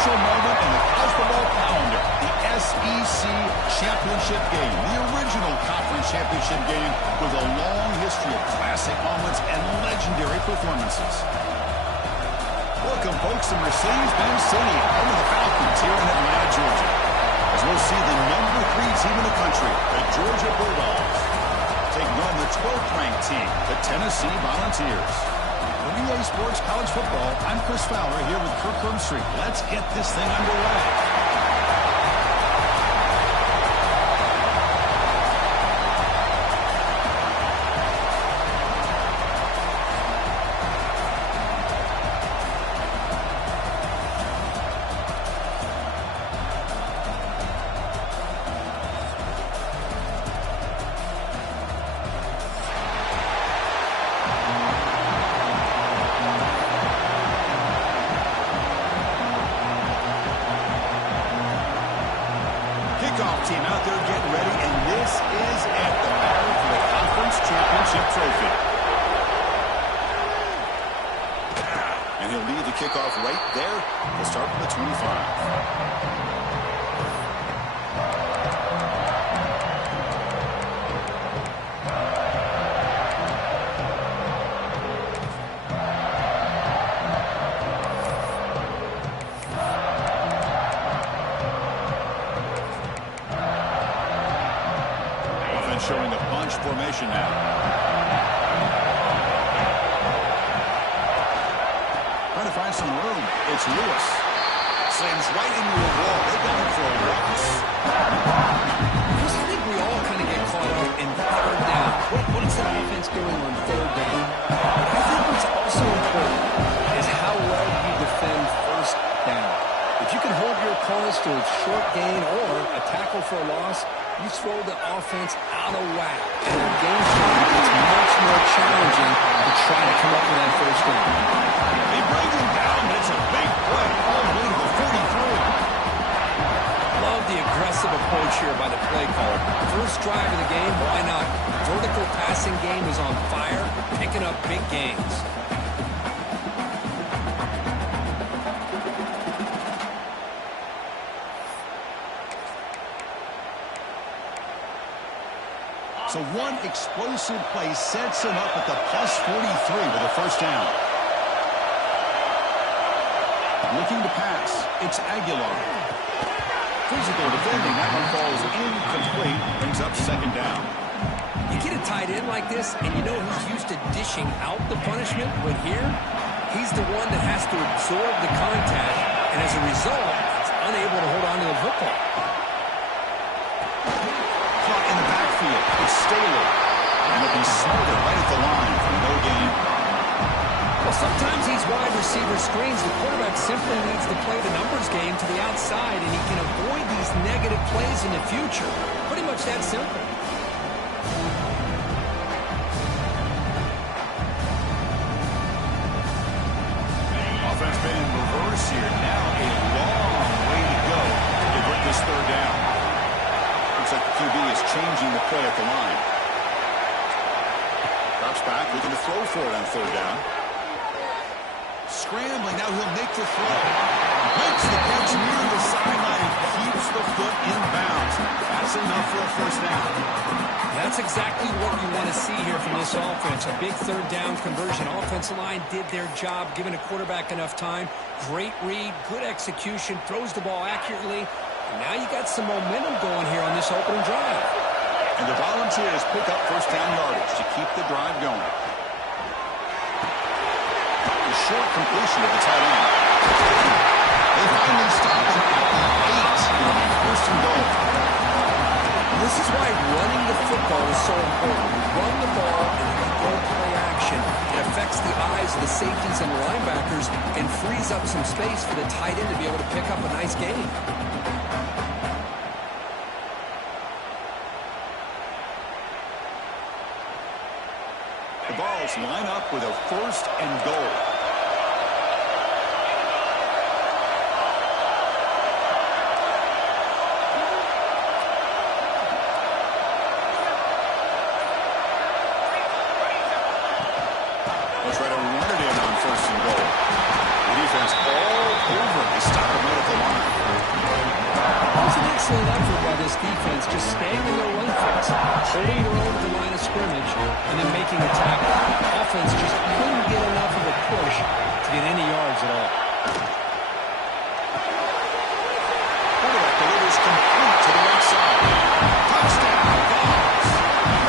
crucial moment in the college football calendar, the SEC championship game, the original conference championship game with a long history of classic moments and legendary performances. Welcome, folks, to Mercedes-Benz Stadium, home of the Falcons here in Atlanta, Georgia, as we'll see the number 3 team in the country, the Georgia Bulldogs, taking on the 12th-ranked team, the Tennessee Volunteers. For UGA Sports College Football, I'm Chris Fowler here with Kirk Herbstreit. Let's get this thing underway. Team out there getting ready, and this is at the battle for the conference championship trophy. And he'll lead the kickoff right there. We'll start from the 25. Showing a bunch formation now. Trying to find some room. It's Lewis. Slams right into a wall. They're going for a loss. I think we all kind of get caught up in third down. What is the offense doing on third down? I think what's also important is how well you defend first down. If you can hold your opponents to a short gain or a tackle for a loss, you throw the offense out of whack. And the game plan gets much more challenging to try to come up with that first down. They bring him down. It's a big play. All the way to the 43. Love the aggressive approach here by the play caller. First drive of the game, why not? Vertical passing game is on fire, picking up big gains. So one explosive play sets him up at the plus 43 with a first down. Looking to pass. It's Aguilar. Physical defending. That one falls incomplete. Brings up second down. You get a tight end like this, and you know he's used to dishing out the punishment, but here, he's the one that has to absorb the contact, and as a result, he's unable to hold on to the football. In the backfield, it's Staley. And it'll be smothered right at the line for no gain. Well, sometimes these wide receiver screens, the quarterback simply needs to play the numbers game to the outside, and he can avoid these negative plays in the future. Pretty much that simple. Offense been in reverse here. Now a long way to go to convert this third down. Looks like the QB is changing the play at the line. Drops back, looking to throw for it on third down. Scrambling, now he'll make the throw. Makes the catch near the sideline and keeps the foot in bounds. That's enough for a first down. That's exactly what you want to see here from this offense. A big third down conversion. Offensive line did their job, giving a quarterback enough time. Great read, good execution, throws the ball accurately. And now you got some momentum going here on this opening drive. And the Volunteers pick up first down yardage to keep the drive going. A short completion of the tight end. They finally stop him at the 8. First and goal. This is why running the football is so important. You run the ball and you go play action. It affects the eyes of the safeties and linebackers and frees up some space for the tight end to be able to pick up a nice gain. The Vols line up with a first and goal. They'll try to run it in on first and goal. The defense all over. They stop him right at the line. It was an excellent effort by this defense, just staying in their run fix, holding their own at the line of scrimmage, and then making a tackle. The offense just couldn't get enough of a push to get any yards at all. Quarterback delivers complete to the right side. Touchdown, Dogs.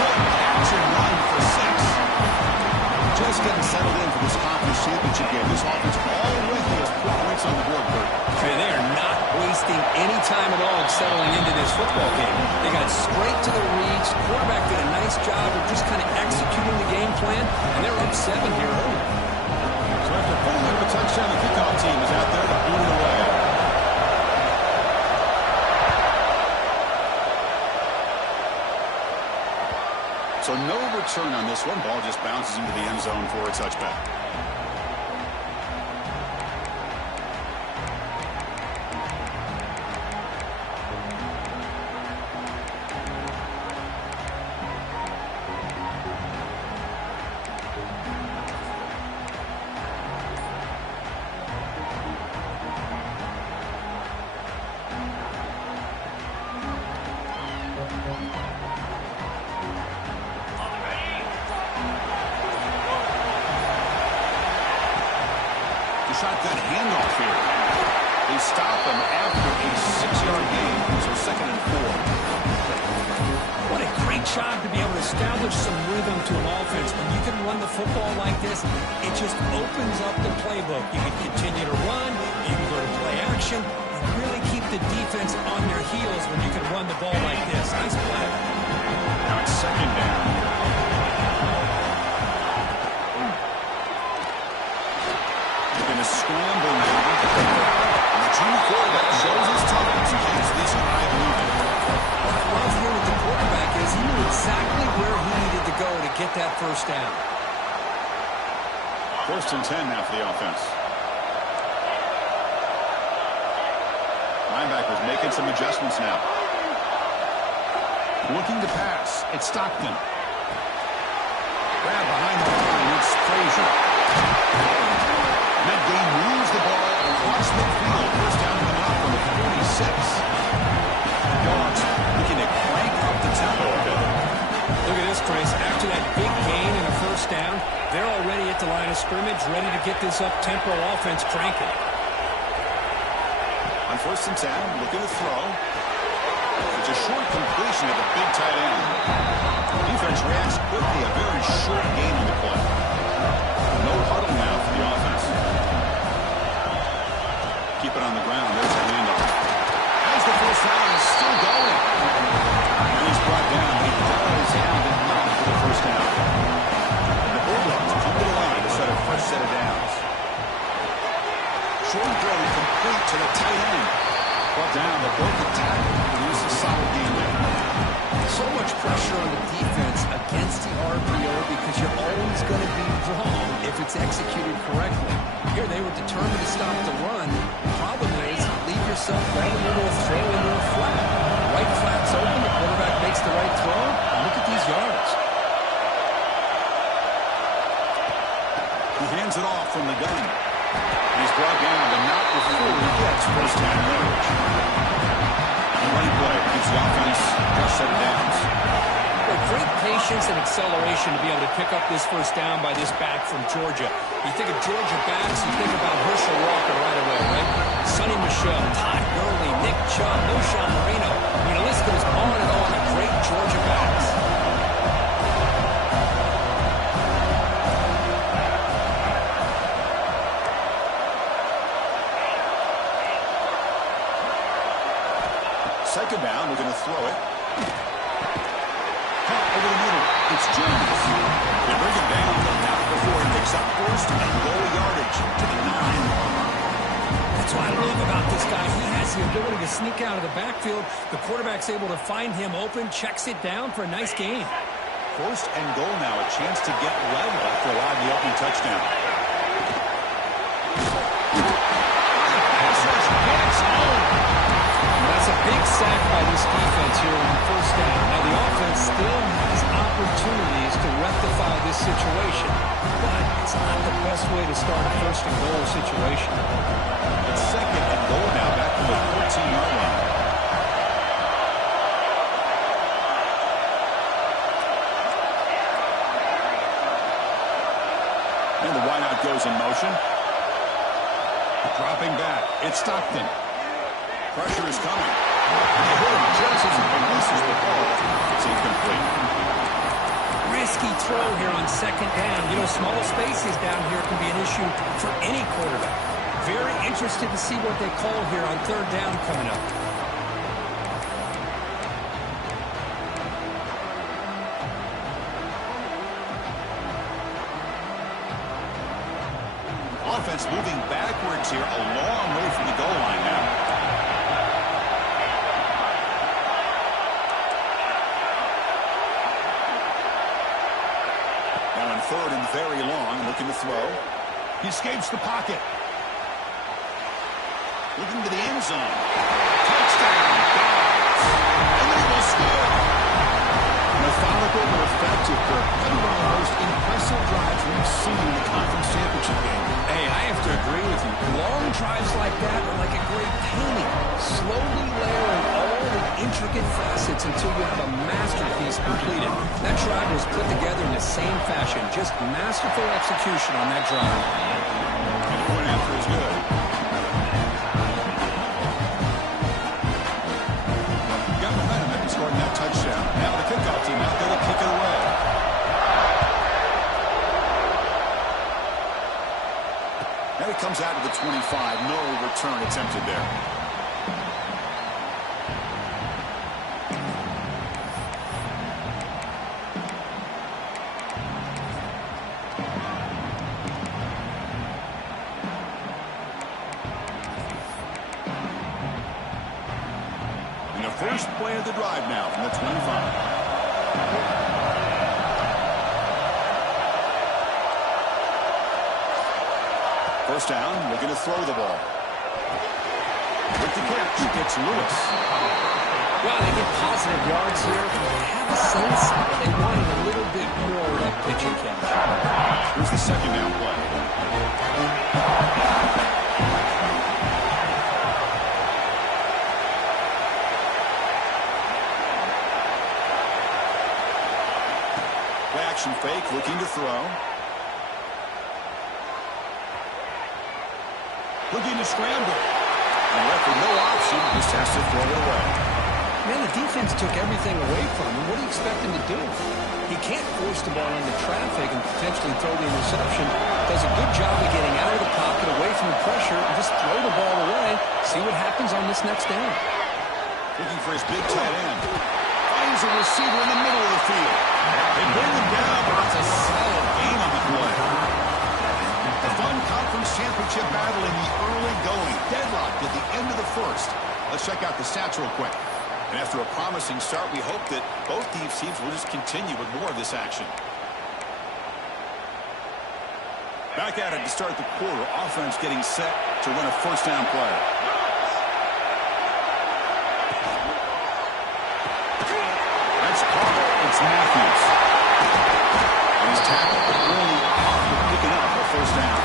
Good catch and run for 6. Just getting settled in for this conference championship game. This offense already has 4 points on the board, Kurt. Okay, they are not wasting any time at all settling into this football game. They got straight to the reads. Quarterback did a nice job of just kind of executing the game plan, and they're up 7 here early. So after putting up a touchdown, the kickoff team is out there to boot it away. So no return on this one. Ball just bounces into the end zone for a touchback. Shotgun handoff here. They stop him after a 6-yard gain, so 2nd and 4. What a great job to be able to establish some rhythm to an offense. When you can run the football like this, it just opens up the playbook. You can continue to run, you can go to play action, and really keep the defense on their heels when you can run the ball like this. Nice play. Now it's 2nd down. A scramble now. And the junior quarterback shows his toughness and keeps this drive moving. What I love here with the quarterback is he knew exactly where he needed to go to get that first down. 1st and 10 now for the offense. Linebackers making some adjustments now. Looking to pass. It's Stockton. Grab behind the line. It's Frazier. Medgame moves the ball across the field. First down to the knock on the 46. Dogs looking to crank up the tempo a bit. Look at this, Chris. After that big gain and a first down, they're already at the line of scrimmage, ready to get this up-tempo offense cranking. On 1st and 10, looking to throw. It's a short completion of the big tight end. Defense reacts quickly. A very short gain on the play. No huddle now for the offense. Keep it on the ground. There's a handoff. As the first down is still going. And he's brought down. He does have it not for the first down. And the Bulldogs come to the line to set a fresh set of downs. Short throw complete to the tight end. Brought down. They broke the tackle. Produce a solid game there. So much pressure on the defense against the RPO because you're always going to be wrong if it's executed correctly. Here they were determined to stop the run. The problem is leave yourself vulnerable to throw into a flat. Right flat's open, the quarterback makes the right throw. Look at these yards. He hands it off from the gun. He's brought down, but not before he gets first down leverage. And the running play gives the offense just set of downs. Well, great patience and acceleration to be able to pick up this first down by this back from Georgia. You think of Georgia backs, you think about Herschel Walker right away, right? Sonny Michel, Todd Gurley, Nick Chubb, O'Shawn Marino. I mean, the list goes on and on of great Georgia backs. Second down, we're going to throw it. Caught over the middle. It's Jones. They bring him down, but not before he picks up first and goal yardage to the 9. That's what I love about this guy. He has the ability to sneak out of the backfield. The quarterback's able to find him open, checks it down for a nice gain. First and goal now, a chance to get level after allowing the opening touchdown. That's a big sack by this defense here on the first down. Now the offense still has opportunities to rectify this this situation, but it's not the best way to start a first and goal situation. It's second and goal now, back to the 14-yard line. And the wideout goes in motion. Dropping back, it's Stockton. Pressure is coming. And they hit him just as he releases the ball. It's incomplete. Risky throw here on second down. You know, small spaces down here can be an issue for any quarterback. Very interested to see what they call here on third down coming up. Offense moving backwards here, a long way from the goal line now. Now in third and very long, looking to throw. He escapes the pocket. Looking to the end zone. Touchdown. And then he will score. Methodical and effective, Kirk. Maybe one of the most impressive drives we've seen in the conference championship game. Hey, I have to agree with you. Long drives like that are like a great painting. Slowly layering all the intricate facets until you have a masterpiece completed. That drive was put together in the same fashion. Just masterful execution on that drive. And the point after is good. Got momentum after scoring that touchdown. Now the kickoff team out there to kick it away. Now he comes out to the 25. No return attempted there. And the first play of the drive now from the 25. First down, looking to throw the ball. With the catch, gets Lewis. Well, they get positive yards here. I have a sense they wanted a little bit more of that pitch and catch. Here's the second down play. Play action fake, looking to throw. Looking to scramble. And left with no option, just has to throw it away. Man, the defense took everything away from him. What do you expect him to do? He can't force the ball into traffic and potentially throw the interception. Does a good job of getting out of the pocket, away from the pressure, and just throw the ball away. See what happens on this next down. Looking for his big tight end. Finds a receiver in the middle of the field. They bring him down, but it's a solid gain on the play. A fun conference championship battle in the early going. Deadlocked at the end of the first. Let's check out the stats real quick. And after a promising start, we hope that both these teams will just continue with more of this action. Back at it to start the quarter. Offense getting set to run a first down play. That's caught. It's Matthews. And he's tackled early off with picking up a first down.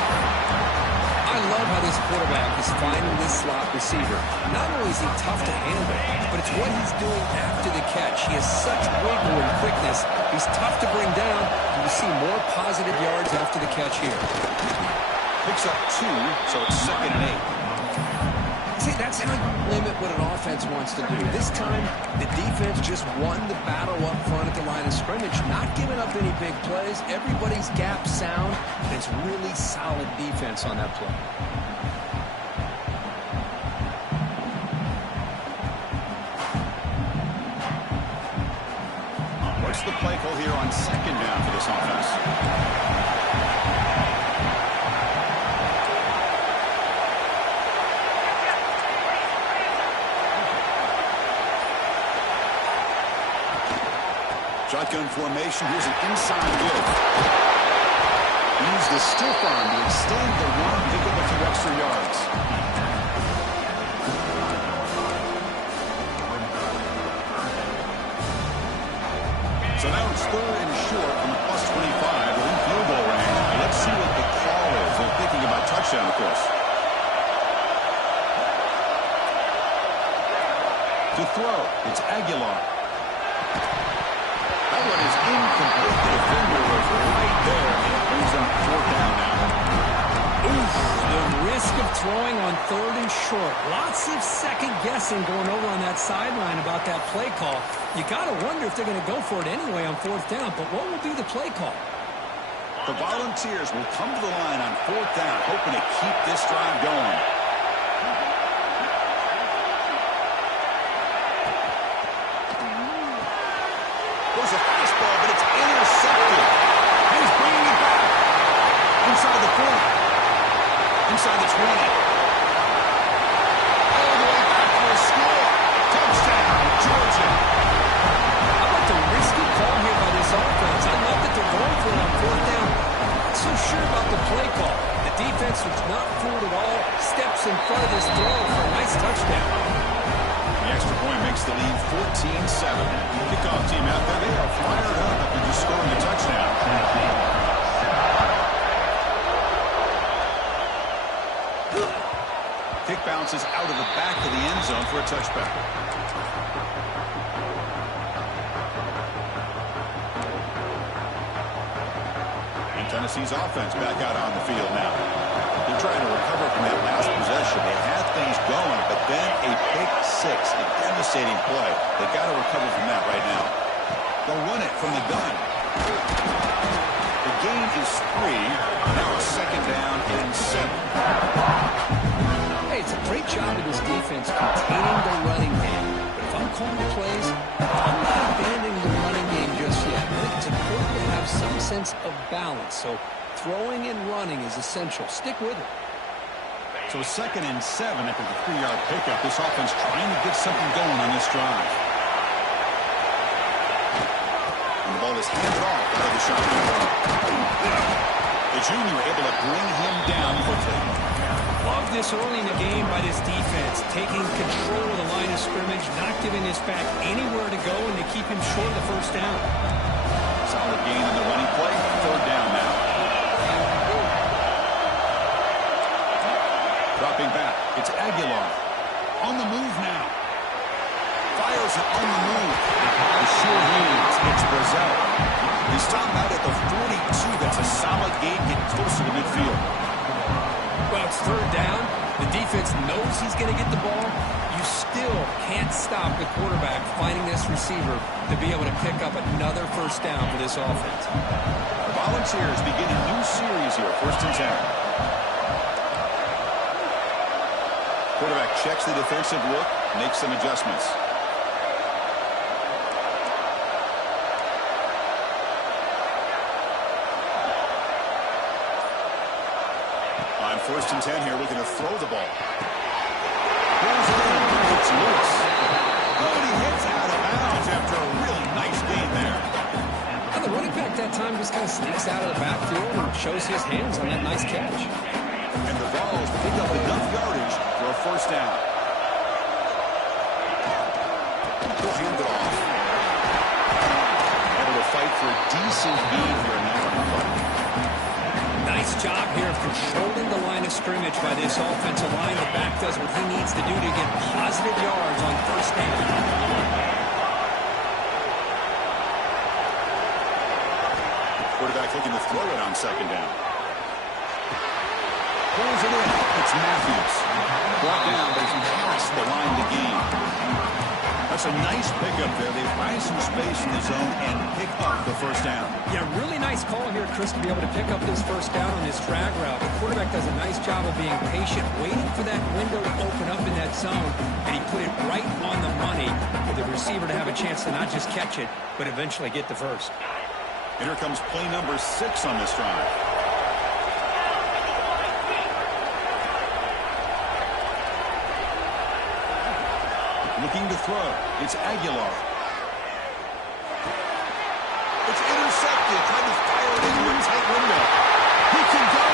I love how this quarterback is finding this slot receiver. Not only is he tough to handle, but it's what he's doing after the catch. He has such wiggle and quickness. He's tough to bring down, and you see more positive yards after the catch here. Picks up 2, so it's second and 8. See, that's how you limit what an offense wants to do. This time, the defense just won the battle up front at the line of scrimmage, not giving up any big plays. Everybody's gap sound, and it's really solid defense on that play. What's the play call here on second down for this offense? Shotgun formation. Here's an inside give. Use the stiff arm to extend the run, pick up a few extra yards. So now it's third and short from the +25. throw. It's Aguilar. That one is incomplete. The defender was right there, and it brings up 4th down now. Oof, the risk of throwing on 3rd and short. Lots of second guessing going over on that sideline about that play call. You got to wonder if they're going to go for it anyway on 4th down, but what will be the play call? The Volunteers will come to the line on 4th down, hoping to keep this drive going. There's a fastball, but it's intercepted. And he's bringing it back. Inside the 40. Inside the 20. All the way back for a score. Touchdown, Georgia. How about the risky call here by this offense? I love that they're going for it on 4th down. Not so sure about the play call. The defense was not fooled at all. Steps in front of this throw for a nice touchdown. The extra point makes the lead 14-7. Kickoff team out there, they are fired up after just scoring a touchdown. Kick bounces out of the back of the end zone for a touchback. And Tennessee's offense back out on the field now. They're trying to recover from that last possession. They had things going, but then a pick six, a devastating play. They've got to recover from that right now. They'll run it from the gun. The gain is 3. Now a 2nd down and 7. Hey, it's a great job of this defense containing the running game. But if I'm calling plays, I'm not abandoning the running game just yet. I think it's important to have some sense of balance. So throwing and running is essential. Stick with it. So a 2nd and 7 after the 3-yard pickup. This offense trying to get something going on this drive. And the ball is handed off out of the shotgun. The junior able to bring him down quickly. Love this early in the game by this defense. Taking control of the line of scrimmage, not giving this back anywhere to go, and to keep him short of the 1st down. Solid gain in the running play. 3rd down now. Dropping back. It's Aguilar. On the move now. Fires it on the move. The sure hands. It's Brazil. He stopped out at the 42. That's a solid gain. Getting closer to midfield. Well, it's 3rd down. The defense knows he's going to get the ball. You still can't stop the quarterback finding this receiver to be able to pick up another 1st down for this offense. The Volunteers begin a new series here. 1st and 10. Quarterback checks the defensive look, makes some adjustments. On 1st and 10 here, looking to throw the ball. Pulls it in. It's loose. Oh, he hits out of bounds after a really nice gain there. And the running back that time just kind of sneaks out of the backfield and shows his hands on that nice catch. And the Vols pick up enough yardage for a 1st down. He'll hand it off. Able to fight for a decent gain here in that running play. Nice job here of controlling the line of scrimmage by this offensive line. The back does what he needs to do to get positive yards on 1st down. Quarterback looking to throw it on 2nd down. Pulls it in. It's Matthews. Brought down, but he's past the line to gain. That's a nice pickup there. They find some space in the zone and pick up the 1st down. Yeah, really nice call here, Chris, to be able to pick up this 1st down on this drag route. The quarterback does a nice job of being patient, waiting for that window to open up in that zone, and he put it right on the money for the receiver to have a chance to not just catch it, but eventually get the 1st. And here comes play number 6 on this drive. Looking to throw. It's Aguilar. It's intercepted. Trying to fire it into a tight window. He can go.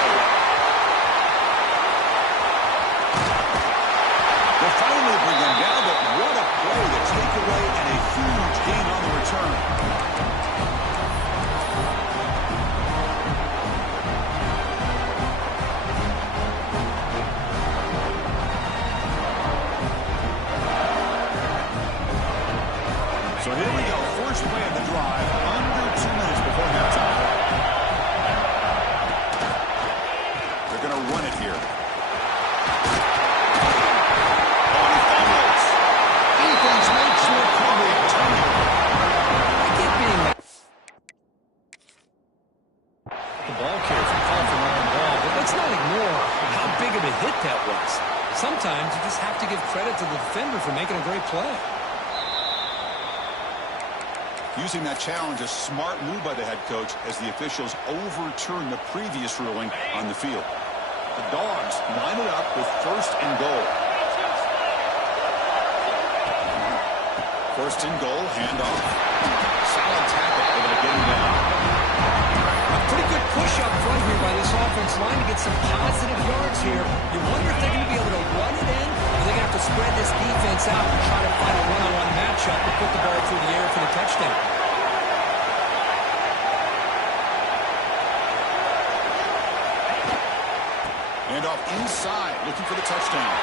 They'll finally bring him down, but what a play. The takeaway and a huge gain on the return. The ball carrier from call for long ball, but let's not ignore how big of a hit that was. Sometimes you just have to give credit to the defender for making a great play. Using that challenge, a smart move by the head coach as the officials overturn the previous ruling on the field. The Dogs line it up with 1st and goal. 1st and goal, handoff. Solid tackle, able to get him down. A pretty good push up front here by this offense line to get some positive yards here. You wonder if they're going to be able to run it in, or they're going to have to spread this defense out and try to find a one-on-one matchup to put the ball through the air for the touchdown. Handoff inside, looking for the touchdown.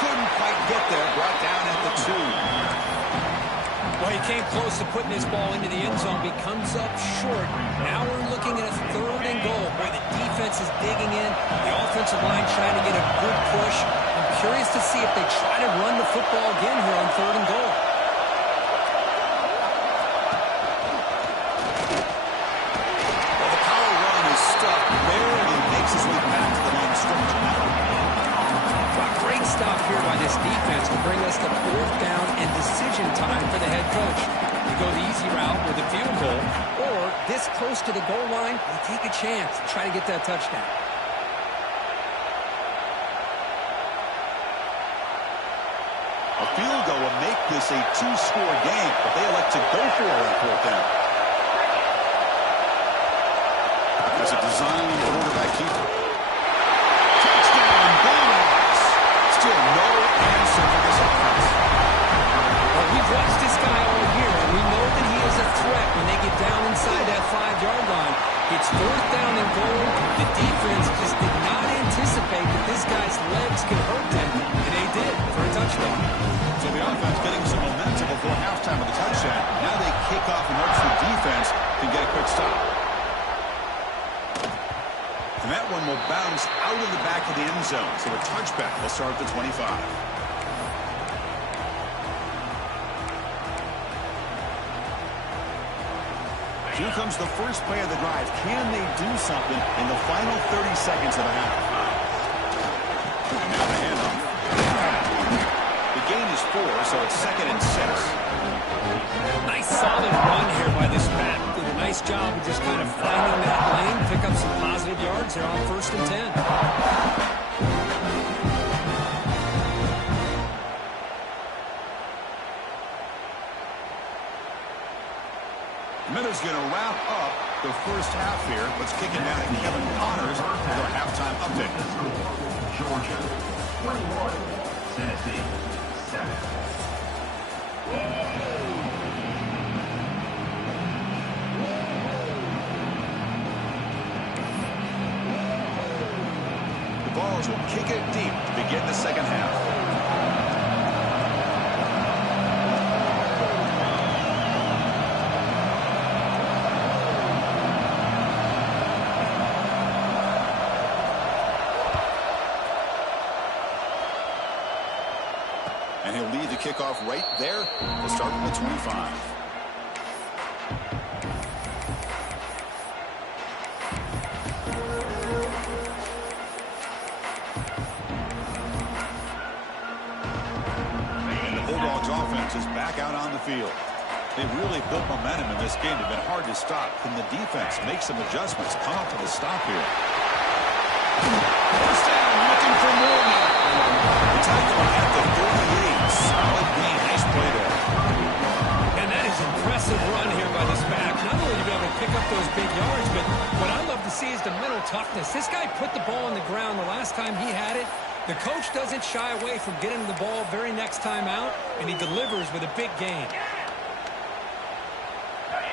Couldn't quite get there, brought down at the 2. Well, he came close to putting his ball into the end zone, but he comes up short. Now we're looking at a 3rd and goal. Boy, the defense is digging in. The offensive line trying to get a good push. I'm curious to see if they try to run the football again here on 3rd and goal. Well, the power run is stuck. Barely makes his way back to the line of scrimmage. Great stop here by this defense to bring us to 4th down and decision time for the head coach. You go the easy route with a field goal, or this close to the goal line, you take a chance to try to get that touchdown. A field goal will make this a 2-score game, but they elect to go for it on 4th down. There's a design quarterback keeper. Still no answer for this offense. Well, we've watched this guy all year, and we know that he is a threat when they get down inside that 5-yard line. It's 4th down and goal. The defense just did not anticipate that this guy's legs could hurt them, and they did for a touchdown. So the offense getting some momentum before halftime of the touchdown. Now they kick off in hopes the defense can get a quick stop. And that one will bounce out of the back of the end zone. So a touchback will start at the 25. Here comes the first play of the drive. Can they do something in the final 30 seconds of the half? And now the handoff. The gain is 4, so it's 2nd and 6. Nice solid run here by this back. Did a nice job of just kind of finding that lane, pick up some positive yards there on 1st and 10. Miller's going to wrap up the first half here. Let's kick it down to Kevin Connors with our halftime update. Georgia 21, Tennessee 7. The Vols will kick it deep to begin the second half. And he'll lead the kickoff right there. We'll start with the 25. And the Bulldogs offense is back out on the field. They really built momentum in this game. They've been hard to stop. Can the defense make some adjustments? Come up with a stop here. First down, looking for more now. Tackle at the 38. Solid gain. Nice play there. And that is an impressive run here by this back. Not only to be able to pick up those big yards, but what I love to see is the mental toughness. This guy put the ball on the ground the last time he had it. The coach doesn't shy away from getting the ball very next time out, and he delivers with a big gain.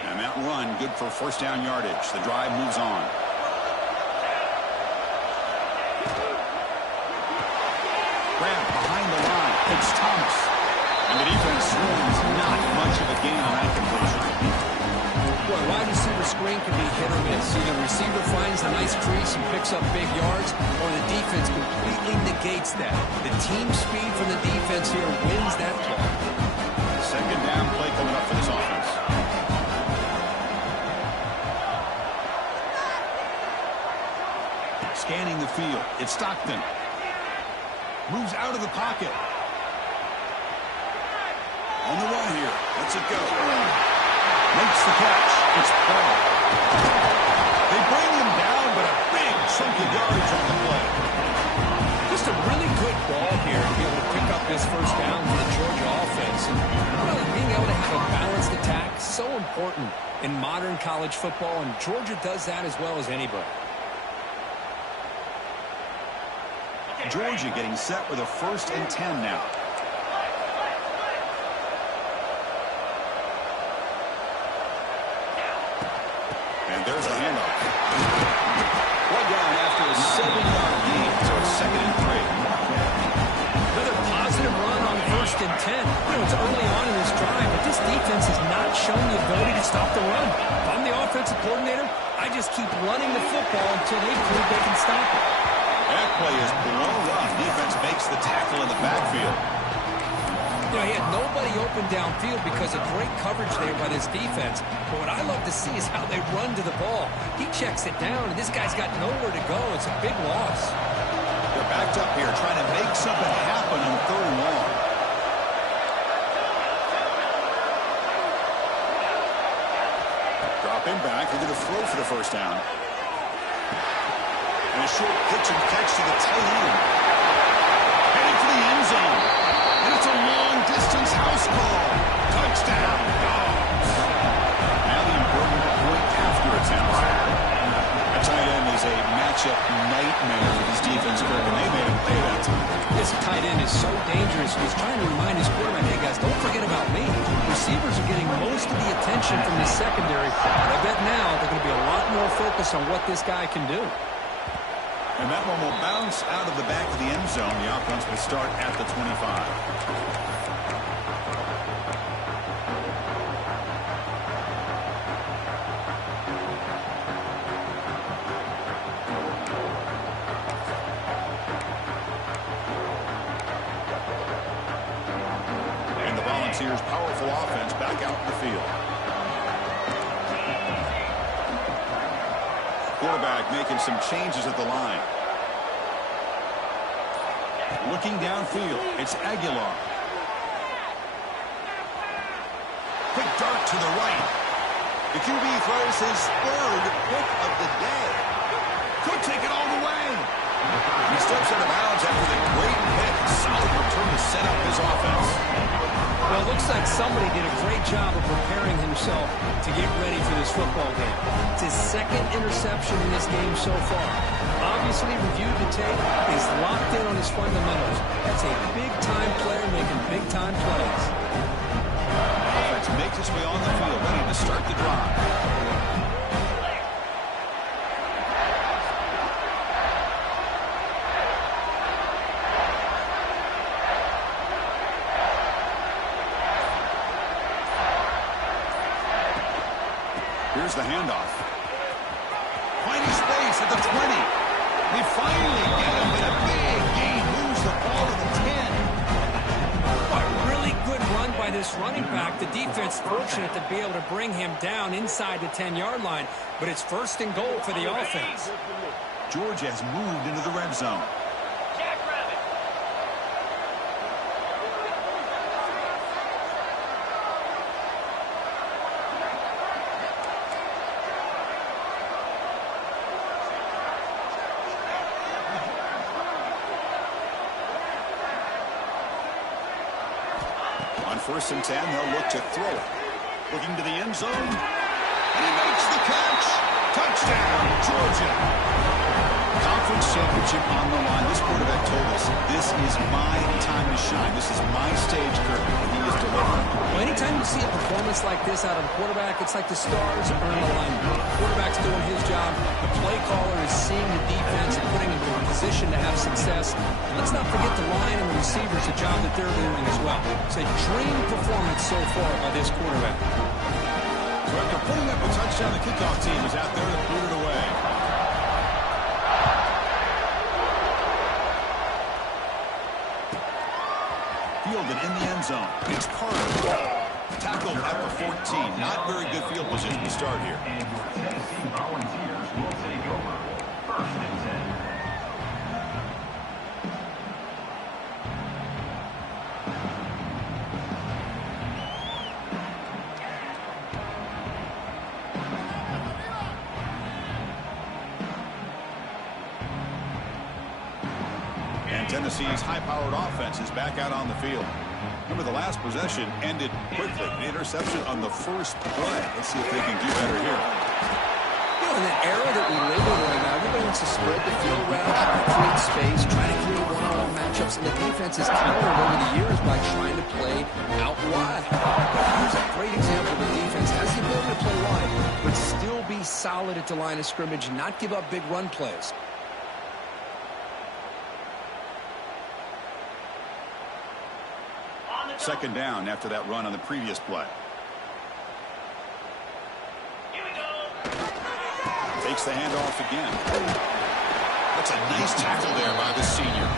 And that run, good for first down yardage. The drive moves on. Grab behind the line. It's Thomas. And the defense wins not much of a gain on that completion. Boy, wide receiver screen can be hit or miss. Either the receiver finds a nice crease and picks up big yards, or the defense completely negates that. The team speed from the defense here wins that play. Second down play coming up for this offense. Scanning the field. It's Stockton. Moves out of the pocket. On the run here. Lets it go. Makes the catch. It's Paul. They bring him down, but a big chunk of yardage on the play. Just a really good ball here to be able to pick up this first down for the Georgia offense. And being able to have a balanced attack, so important in modern college football, and Georgia does that as well as anybody. Georgia getting set with a 1st and 10 now. And there's a handoff. One down after a 7-yard gain, so it's 2nd and 3. Another positive run on 1st and 10. It's early on in this drive, but this defense has not shown the ability to stop the run. If I'm the offensive coordinator, I just keep running the football until they prove they can stop it. That play is blown up. Defense makes the tackle in the backfield. He had nobody open downfield because of great coverage there by this defense. But what I love to see is how they run to the ball. He checks it down, and this guy's got nowhere to go. It's a big loss. They're backed up here trying to make something happen on 3rd and long. Drop him back. They're going to throw for the 1st down. And a short pitch and catch to the tight end. Headed for the end zone. And it's a long-distance house call. Touchdown, Dogs. Now the important point after attempt. A tight end is a matchup nightmare for this defense, and they made him pay that time. This tight end is so dangerous. He's trying to remind his quarterback, hey, guys, don't forget about me. Receivers are getting most of the attention from the secondary. But I bet now they're going to be a lot more focused on what this guy can do. And that one will bounce out of the back of the end zone. The offense will start at the 25. And the Volunteers' powerful offense back out in the field. Quarterback making some changes at the line. Looking downfield, it's Aguilar. Quick dart to the right. The QB throws his 3rd pick of the day. Could take it all the way. He steps out of bounds after the great pick. Solid return to set up his offense. Well, it looks like somebody did a great job of preparing himself to get ready for this football game. It's his 2nd interception in this game so far. Obviously reviewed the tape, is locked in on his fundamentals. That's a big-time player making big-time plays. Offense makes its way on the field, ready to start the drive. Here's the handoff. Finding space at the 20. They finally get him in a big gain. Moves the ball to the 10. A really good run by this running back. The defense fortunate to be able to bring him down inside the 10-yard line. But it's 1st and goal for the offense. Georgia has moved into the red zone. On 1st and 10, they'll look to throw it. Looking to the end zone. And he makes the catch. Touchdown, Georgia. Conference championship on the line. This quarterback told us, this is my time to shine. This is my stage curtain, and he is delivering. Well, anytime you see a performance like this out of a quarterback, it's like the stars are in alignment. The quarterback's doing his job. The play caller is seeing the defense and putting him in a position to have success. And let's not forget the line and the receivers, the job that they're doing as well. It's a dream performance so far by this quarterback. So after putting up a touchdown, the kickoff team is out there to put it away. Fielded in the end zone. It's Carter. Tackled at the 14. Not very good field position to start here. And your Tennessee Volunteers will take over. 1st and 10. Tennessee's high-powered offense is back out on the field. Remember, the last possession ended quickly. An interception on the first play. Let's see if they can do better here. In the era that we live in right now, everybody wants to spread the field around, try to create space, try to create one-on-one matchups, and the defense has countered over the years by trying to play out wide. Here's a great example. The defense has the ability to play wide, but still be solid at the line of scrimmage and not give up big run plays. Second down after that run on the previous play. Takes the handoff again. That's a nice tackle there by the senior.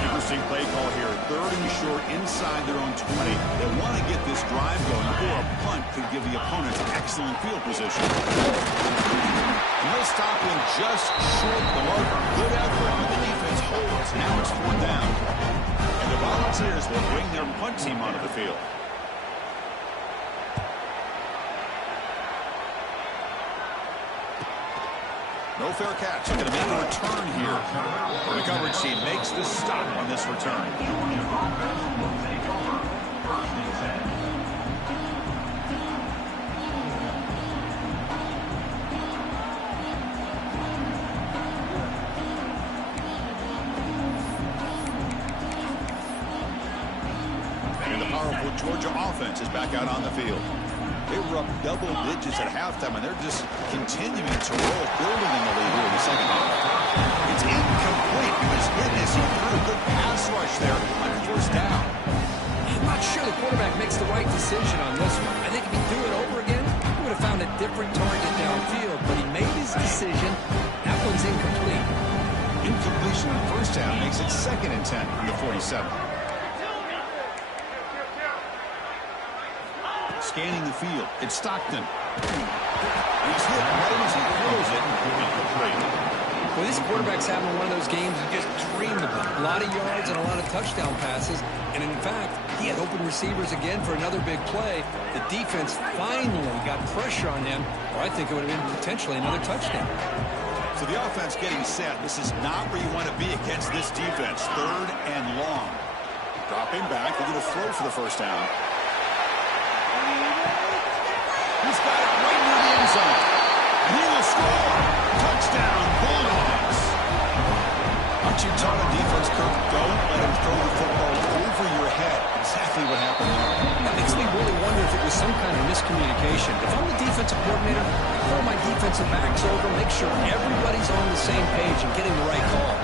Interesting play call here. 3rd and short inside their own 20. They want to get this drive going, or a punt could give the opponents excellent field position. And they'll stop him just short of the marker. Good effort, but the defense holds. Now it's 4th down. And the Volunteers will bring their punt team onto the field. No fair catch. They're going to make a return here. The coverage team makes the stop on this return. Georgia offense is back out on the field. They were up double digits at halftime, and they're just continuing to roll, building in the lead here in the second half. It's incomplete. He was hit as he threw a good pass rush there on 1st down. I'm not sure the quarterback makes the right decision on this one. I think if he'd do it over again, he would have found a different target downfield, but he made his decision. That one's incomplete. Incompletion on 1st down makes it 2nd and 10 on the 47. Scanning the field. It's Stockton. He's hit right as he throws it. Well, this quarterback's having one of those games you just dreamed about. A lot of yards and a lot of touchdown passes. And in fact, he had open receivers again for another big play. The defense finally got pressure on him, or I think it would have been potentially another touchdown. So the offense getting set. This is not where you want to be against this defense. 3rd and long. Dropping back. They're going to throw for the 1st down. He's got it right near the end zone. And he will score. Touchdown, Bulldogs. Aren't you taught on defense, Kirk? Don't let him throw the football over your head. Exactly what happened there. That makes me really wonder if it was some kind of miscommunication. If I'm the defensive coordinator, I call my defensive backs over, make sure everybody's on the same page and getting the right call.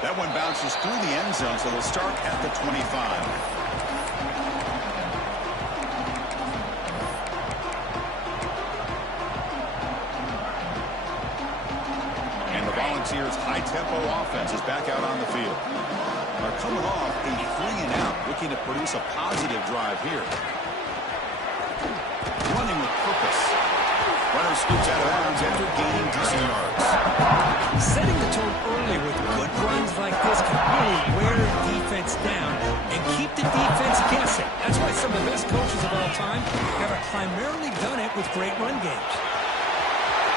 That one bounces through the end zone, so they'll start at the 25. And the Volunteers' high-tempo offense is back out on the field. They're coming off a 3-and-out, looking to produce a positive drive here. Running with purpose. Runner scoots out of bounds after gaining decent yards. Setting the tone early with good runs like this can really wear the defense down and keep the defense guessing. That's why some of the best coaches of all time have primarily done it with great run games.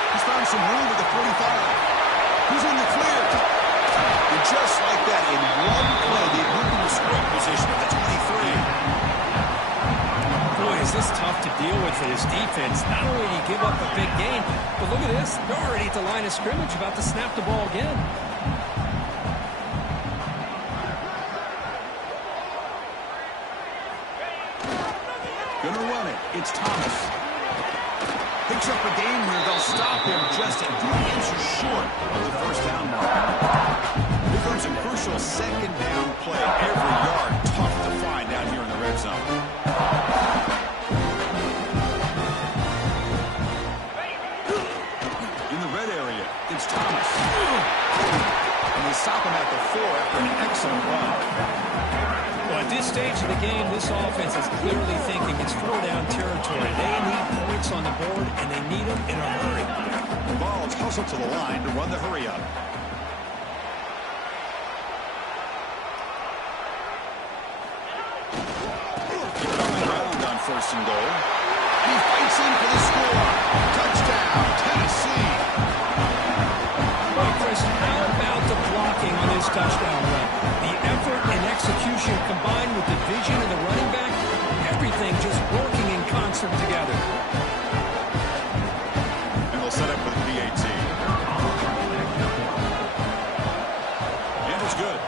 He's found some room at the 45. He's in the clear. And just like that, in one play, they moved into scoring position at the 23. Boy, is this tough to deal with for this defense. Not only do you give up a big gain, but look at this. They're already at the line of scrimmage, about to snap the ball again. Gonna run it. It's Thomas. Picks up a gain here. They'll stop him just 3 inches short of the 1st down mark. Here comes a crucial 2nd down play. Every yard tough to find down here in the red zone. It's Thomas. And they stop him at the 4 after an excellent run. Well, at this stage of the game, this offense is clearly thinking it's 4-down territory. They need points on the board, and they need them in a hurry. The Vols hustle to the line to run the hurry up. first and goal. He fights in for the score. Touchdown, Tennessee. Well, Chris, how about the blocking on this touchdown run? The effort and execution combined with the vision of the running back, everything just working in concert together. And they'll set up with PAT. And it's good.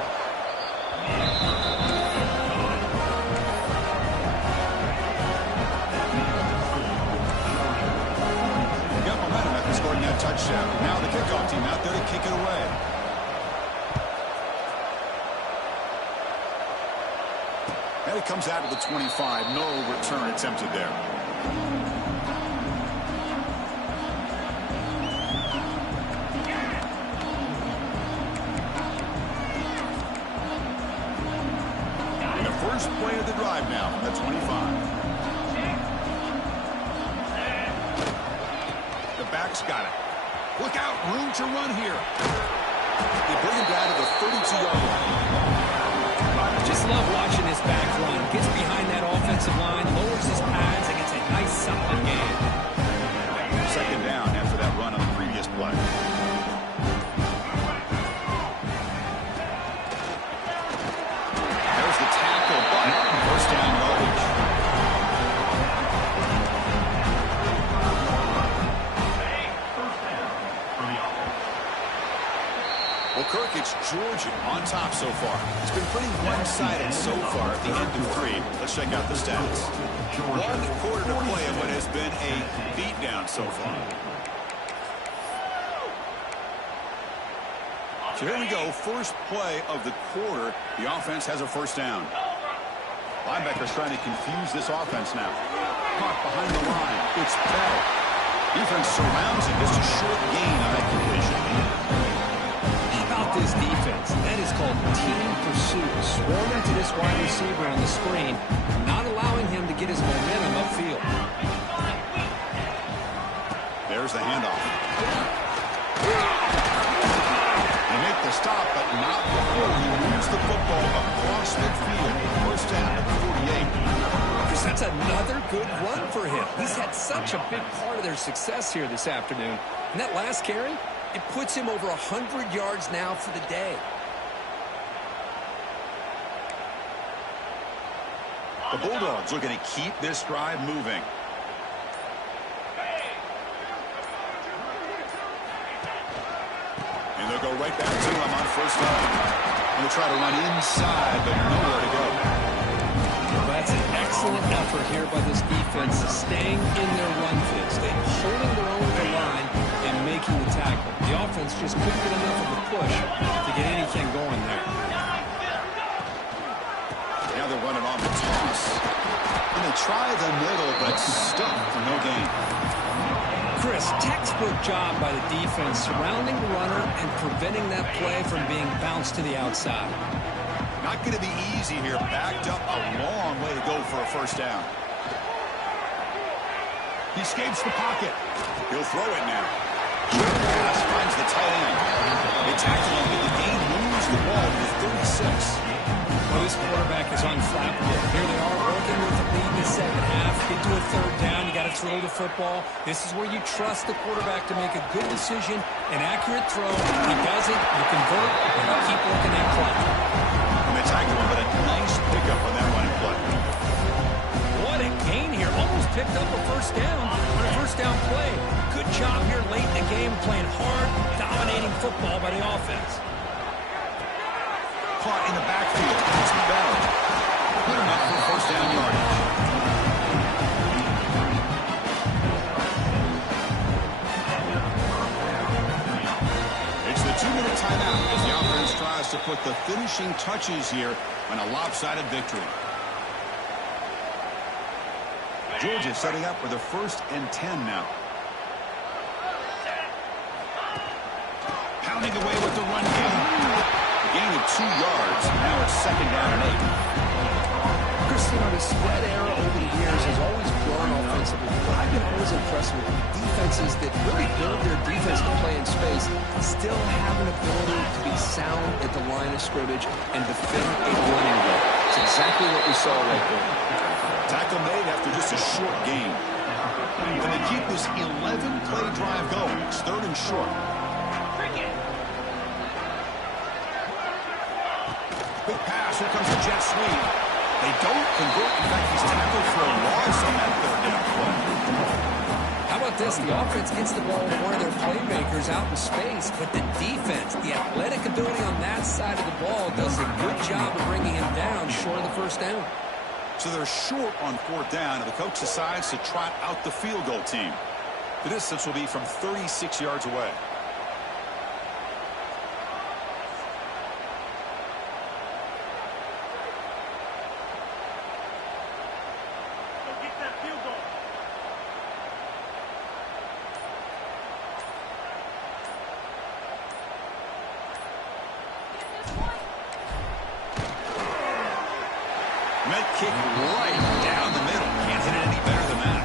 Got momentum after scoring that touchdown. Now the kickoff team out there to kick it away. And it comes out to the 25. No return attempted there. And the first play of the drive now from the 25. The back's got it. Look out, room to run here. They bring him down to the 32-yard line. Just love watching this back run. Gets behind that offensive line, lowers his pads, and gets a nice solid gain. Second down after that run on the previous play. There's the tackle, but first down yardage. Well, Kirk, it's Georgia on top so far. It's been pretty one-sided so far at the end of 3. Let's check out the stats. 1 quarter to play of what has been a beatdown so far. So here we go, first play of the quarter. The offense has a first down. Linebackers trying to confuse this offense now. Caught behind the line. It's Bell. Defense surrounds him. Just a short gain on that completion. This defense, that is called team pursuit. Swarm into this wide receiver on the screen, not allowing him to get his momentum upfield. There's the handoff. They make the stop, but not before he moves the football across midfield. First down at the 48. Because that's another good run for him. He's had such a big part of their success here this afternoon. And that last carry, it puts him over 100 yards now for the day. The Bulldogs looking to keep this drive moving. And they'll go right back to him on first down. And they'll try to run inside, but nowhere to go. That's an excellent effort here by this defense, staying in their run fits, holding their own at the line and making the tackle. The offense just couldn't get enough of a push to get anything going there. Now they're running on the toss. And they try the middle, but stuck for no gain. Chris, textbook job by the defense surrounding the runner and preventing that play from being bounced to the outside. Not going to be easy here. Backed up a long way to go for a first down. He escapes the pocket. He'll throw it now. Short pass finds the tight end. They tackle him, but the gain moves the ball to the 36. Well, this quarterback is unflappable. Here they are working with the lead in the second half. Get to a third down. You got to throw the football. This is where you trust the quarterback to make a good decision, an accurate throw. He does it, you convert, and you keep working that clock. And they tackle him, but a nice pickup on that running play. What a gain here. Almost picked up a first down on a first down play. Good job here late in the game, playing hard, dominating football by the offense. Caught in the backfield. It's Bell. Good enough for first down yardage. It's the 2-minute timeout as the offense tries to put the finishing touches here on a lopsided victory. Georgia setting up for the 1st and 10 now. Pounding away with the run game. A gain of 2 yards. Now it's 2nd down and 8. Chris, the spread era over the years has always grown offensively. But I've been always impressed with defenses that really build their defense to play in space, still have an ability to be sound at the line of scrimmage and defend a running game. It's exactly what we saw right there. Tackle made after just a short gain. And they keep this 11-play drive going. It's 3rd and short. Big pass. Here comes the jet sweep. They don't convert. In fact, he's tackled for a loss on that 3rd down play. How about this? The offense gets the ball to one of their playmakers out in space, but the defense, the athletic ability on that side of the ball does a good job of bringing him down short of the 1st down. So they're short on 4th down, and the coach decides to trot out the field goal team. The distance will be from 36 yards away. Kick right down the middle. Can't hit it any better than that.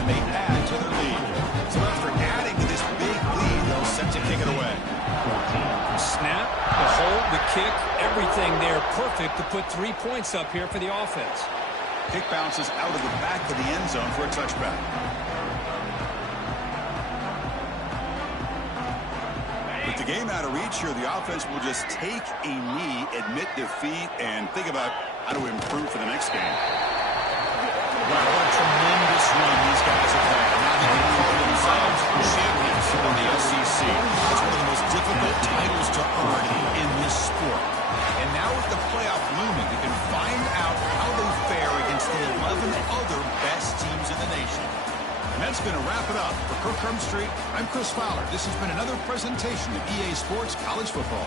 And they add to their lead. So after adding to this big lead, they'll set to kick it away. Snap, the hold, the kick, everything there perfect to put 3 points up here for the offense. Kick bounces out of the back of the end zone for a touchback. With the game out of reach here, the offense will just take a knee, admit defeat, and think about how to improve for the next game. Wow, what a tremendous run these guys have had. Now they can prove themselves champions in the SEC. It's one of the most difficult titles to earn in this sport. And now with the playoff looming, they can find out how they fare against the 11 other best teams in the nation. And that's going to wrap it up. For Kirk Street, I'm Chris Fowler. This has been another presentation of EA Sports College Football.